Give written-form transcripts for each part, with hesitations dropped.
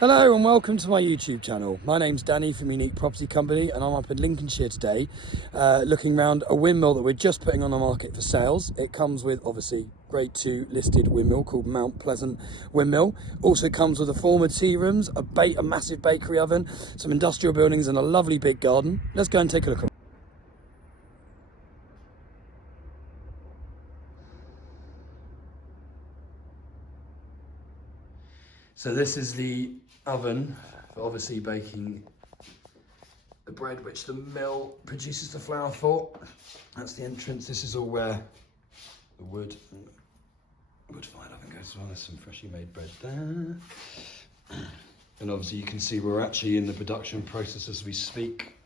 Hello and welcome to my YouTube channel. My name's Danny from Unique Property Company and I'm up in Lincolnshire today looking around a windmill that we're just putting on the market for sales. It comes with obviously grade 2 listed windmill called Pleasant Windmill. Also comes with a former tea rooms, a massive bakery oven, some industrial buildings and a lovely big garden. Let's go and take a look. So this is the oven for obviously baking the bread which the mill produces the flour for. That's the entrance. This is all where the wood-fired oven goes as well. There's some freshly made bread there. And obviously you can see we're actually in the production process as we speak.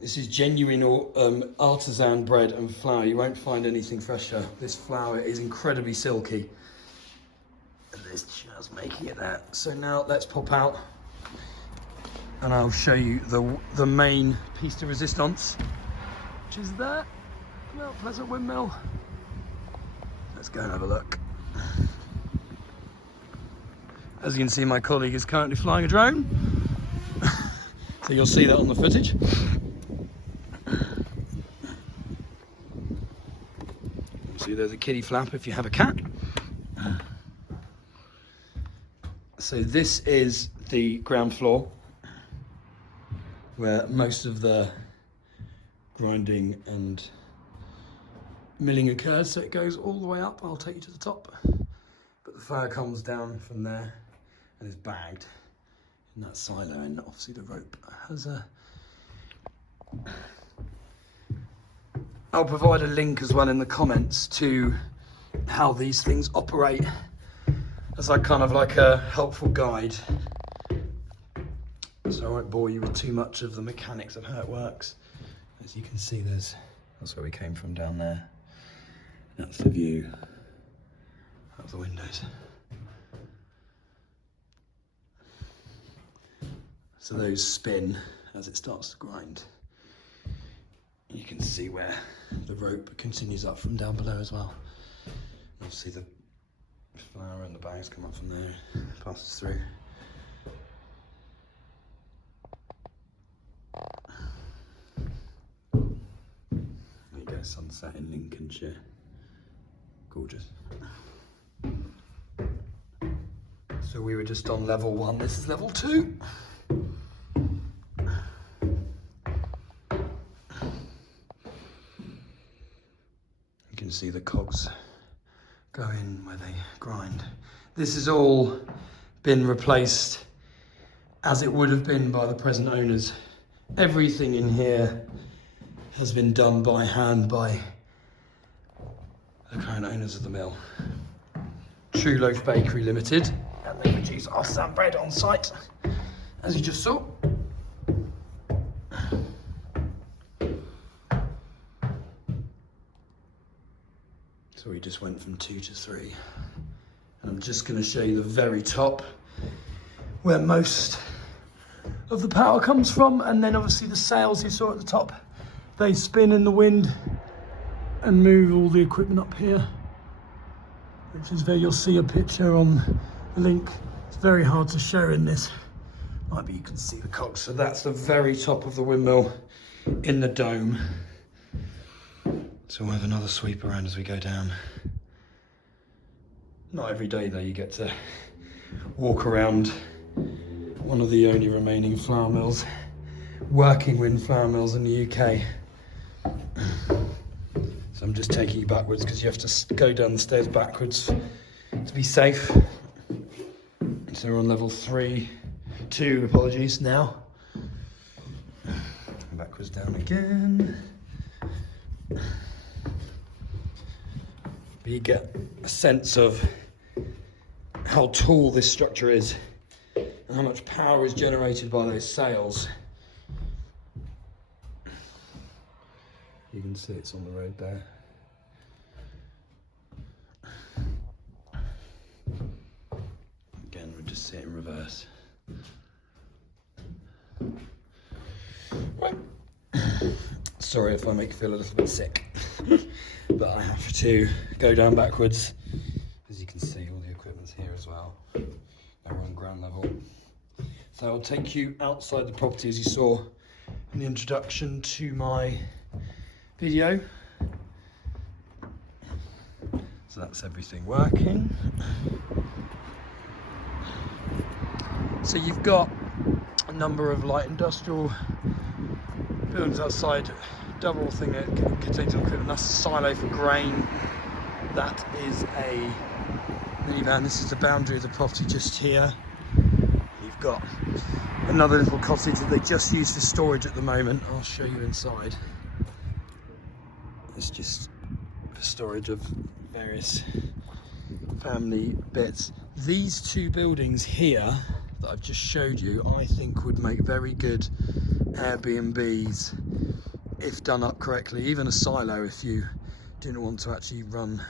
This is genuine artisan bread and flour. You won't find anything fresher. This flour is incredibly silky. And it's just making it there. So now let's pop out and I'll show you the main piece de resistance, which is that Pleasant Windmill. Let's go and have a look. As you can see, my colleague is currently flying a drone. So you'll see that on the footage. See, there's a kiddie flap if you have a cat. So this is the ground floor where most of the grinding and milling occurs. So it goes all the way up. I'll take you to the top. But the flour comes down from there and is bagged in that silo. And obviously the rope has a... I'll provide a link as well in the comments to how these things operate, as like kind of like a helpful guide. So I won't bore you with too much of the mechanics of how it works. As you can see, that's where we came from down there. That's the view of the windows. So those spin as it starts to grind. You can see where the rope continues up from down below as well. Obviously the flour and the bags come up from there, passes through. There you go, sunset in Lincolnshire. Gorgeous. So we were just on level 1, this is level 2. You can see the cogs go in where they grind. This has all been replaced as it would have been by the present owners. Everything in here has been done by hand by the current owners of the mill. True Loaf Bakery Limited, and they produce artisan bread on site, as you just saw. So we just went from 2 to 3. And I'm just going to show you the very top, where most of the power comes from, and then obviously the sails you saw at the top, they spin in the wind and move all the equipment up here, which is where you'll see a picture on the link. It's very hard to show in this, but you can see the cogs. So that's the very top of the windmill in the dome. So we'll have another sweep around as we go down. Not every day though you get to walk around one of the only remaining flour mills, working wind flour mills in the UK. So I'm just taking you backwards because you have to go down the stairs backwards to be safe. So we're on level 2, apologies, now. Backwards down again. You get a sense of how tall this structure is and how much power is generated by those sails. You can see it's on the road there. Again, we'll just see it in reverse. Right. Sorry if I make you feel a little bit sick, but I have to go down backwards. As you can see, all the equipment's here as well. Now we're on ground level. So I'll take you outside the property, as you saw in the introduction to my video. So that's everything working. So you've got a number of light industrial buildings outside. Double thing that contains equipment. That's a silo for grain. That is a minivan. This is the boundary of the property just here. You've got another little cottage that they just use for storage at the moment. I'll show you inside. It's just for storage of various family bits. These two buildings here that I've just showed you, I think would make very good Airbnbs if done up correctly. Even a silo if you didn't want to actually run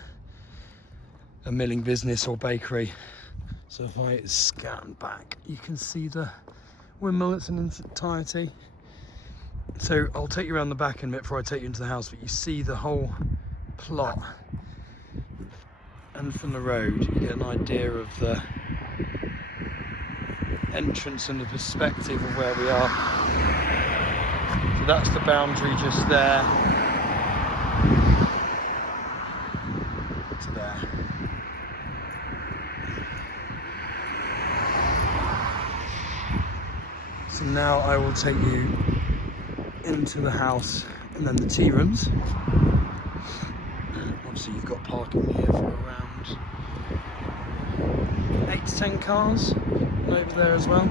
a milling business or bakery. So if I scan back, you can see the windmill in its entirety. So I'll take you around the back in a minute before I take you into the house, but you see the whole plot. And from the road, you get an idea of the entrance and the perspective of where we are. So that's the boundary just there to there. So now I will take you into the house and then the tea rooms. Obviously you've got parking here for around 8 to 10 cars, and over there as well.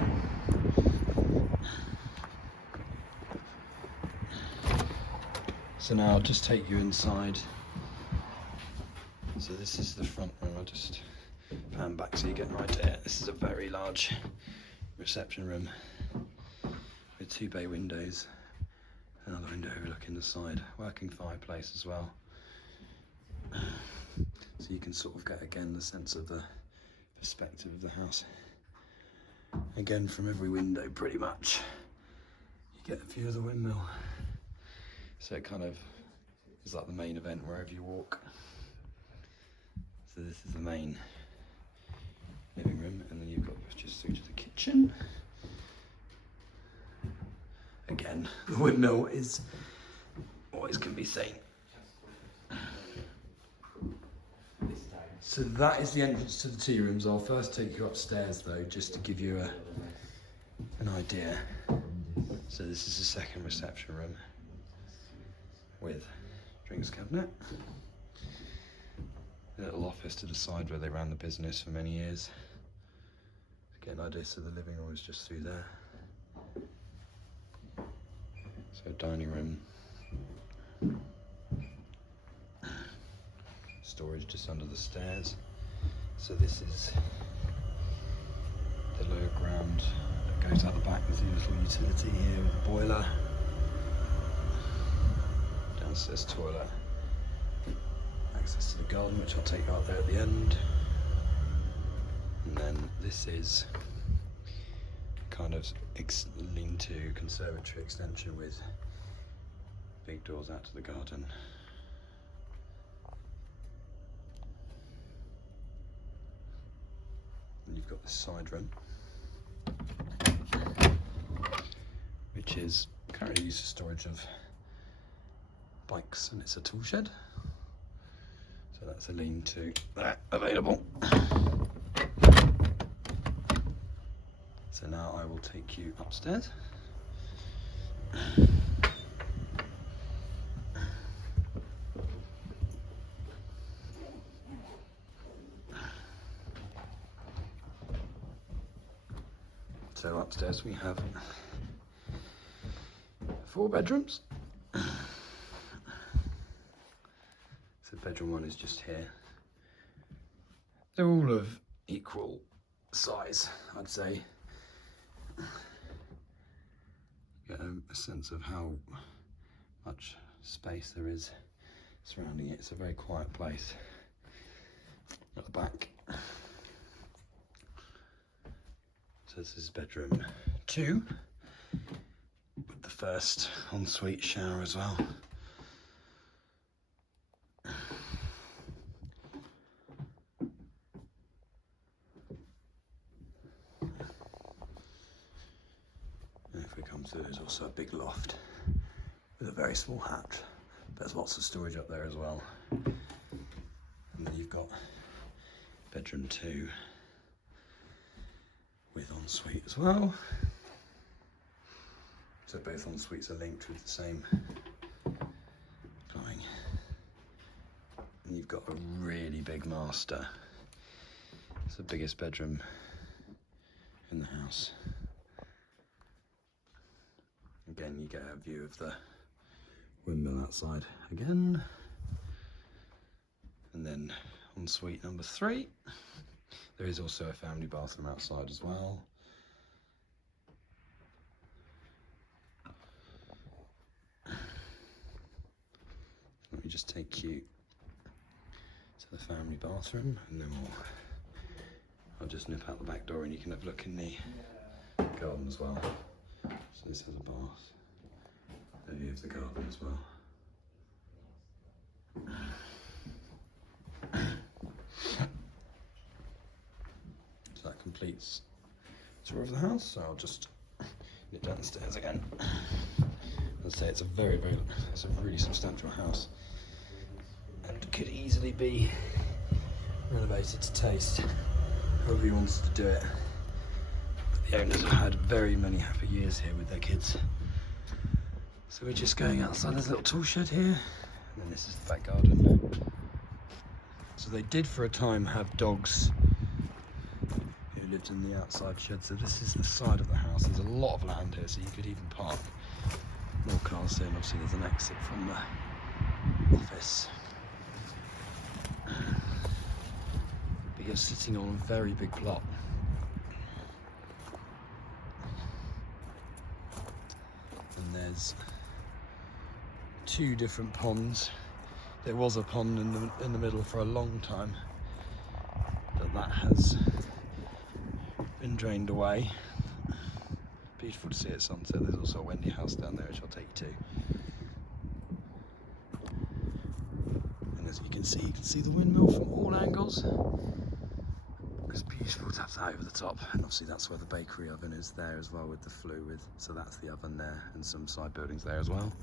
So now I'll just take you inside. So this is the front room. I'll just pan back so you get an idea. This is a very large reception room with 2 bay windows, another window overlooking the side, working fireplace as well. So you can sort of get again the sense of the perspective of the house. Again, from every window pretty much you get a view of the windmill. So it kind of is like the main event wherever you walk. So this is the main living room, and then you've got just through to the kitchen. Again, the windmill is always can be seen. So that is the entrance to the tea rooms. I'll first take you upstairs though, just to give you an idea. So this is the second reception room with drinks cabinet. A little office to the side where they ran the business for many years. To get an idea, so the living room is just through there. So dining room. Storage just under the stairs. So this is the lower ground that goes out the back. There's a little utility here with a boiler. Downstairs toilet. Access to the garden, which I'll take you out there at the end. And then this is kind of lean-to conservatory extension with big doors out to the garden. And you've got this side room, which is currently used for storage of bikes, and it's a tool shed. So that's a lean-to there available. So now I will take you upstairs. So upstairs we have 4 bedrooms. So bedroom 1 is just here. They're all of equal size, I'd say. Get a sense of how much space there is surrounding it. It's a very quiet place. At the back. So this is bedroom 2, with the first ensuite shower as well. So there's also a big loft with a very small hatch. There's lots of storage up there as well. And then you've got bedroom 2 with ensuite as well. So both en-suites are linked with the same plumbing. And you've got a really big master. It's the biggest bedroom in the house. Again, you get a view of the windmill outside again. And then ensuite number 3. There is also a family bathroom outside as well. Let me just take you to the family bathroom, and then I'll just nip out the back door and you can have a look in the garden as well. So this has a bath, a view of the garden as well. So that completes the tour of the house. So I'll just nip downstairs again. As I say, it's a really substantial house and could easily be renovated to taste, however you wanted to do it. But the owners have had very many happy years here with their kids. So we're just going outside this little tool shed here, and then this is the back garden. So they did for a time have dogs who lived in the outside shed. So this is the side of the house. There's a lot of land here, so you could even park more cars here, and obviously there's an exit from the office. But you're sitting on a very big plot. And there's 2 different ponds. There was a pond in the middle for a long time, but that has been drained away. Beautiful to see at sunset. There's also a Wendy house down there, which I'll take you to. And as you can see the windmill from all angles. It's beautiful to have that over the top. And obviously that's where the bakery oven is there as well, with the flue with. So that's the oven there, and some side buildings there as well.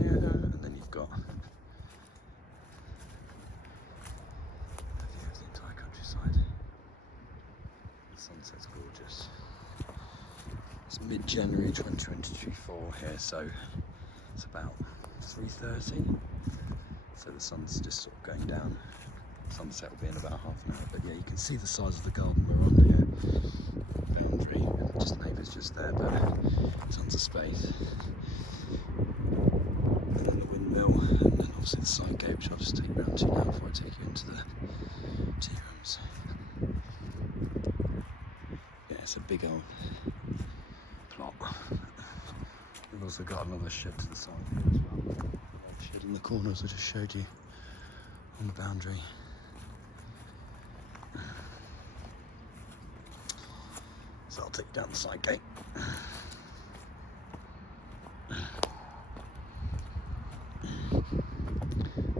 Here, and then you've got a view of the entire countryside. The sunset's gorgeous. It's mid-January 2024 here, so it's about 3:30. So the sun's just sort of going down. Sunset will be in about half an hour, but yeah, you can see the size of the garden we're on here. Boundary, just neighbours just there, but tons of space. And then the windmill, and then obviously the side gate, which I'll just take you around to now before I take you into the tea rooms. Yeah, it's a big old plot. We've also got another shed to the side here as well. The shed in the corner, as I just showed you on the boundary. So I'll take you down the side gate.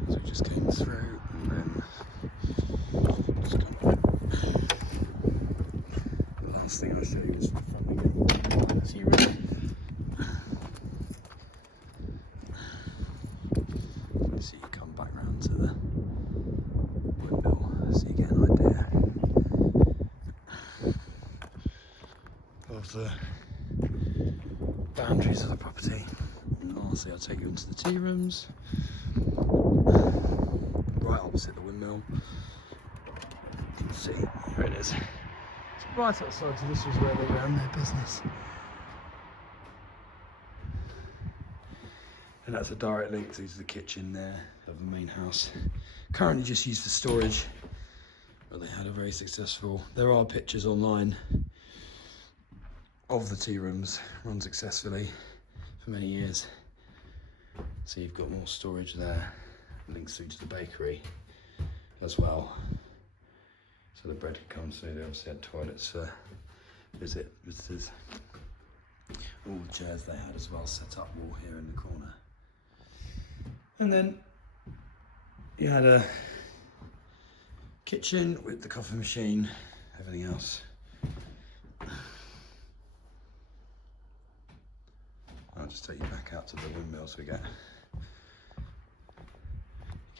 As we just came through, and then just come back. The last thing I'll show you is from the front again. The tea room. So you come back round to the windmill, so you get an idea of the boundaries of the property. And honestly, I'll take you into the tea rooms, right opposite the windmill. You can see, there it is. It's right outside, so this was where they ran their business. And that's a direct link through to the kitchen there of the main house. Currently just used for storage, but they had a very successful, there are pictures online of the tea rooms run successfully for many years. So you've got more storage there, links through to the bakery as well. So the bread could come through. They obviously had toilets for visitors. all the chairs they had as well set up all here in the corner. And then you had a kitchen with the coffee machine, everything else. I'll just take you back out to the windmill so we get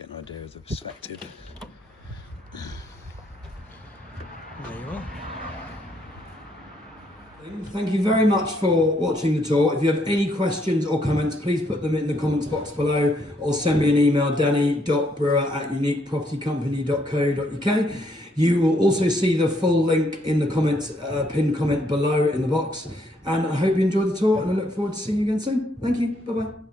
an idea of the perspective. There you are. Thank you very much for watching the tour. If you have any questions or comments, please put them in the comments box below or send me an email, danny.brewer@uniquepropertycompany.co.uk. You will also see the full link in the comments, pinned comment below in the box. And I hope you enjoyed the tour and I look forward to seeing you again soon. Thank you. Bye-bye.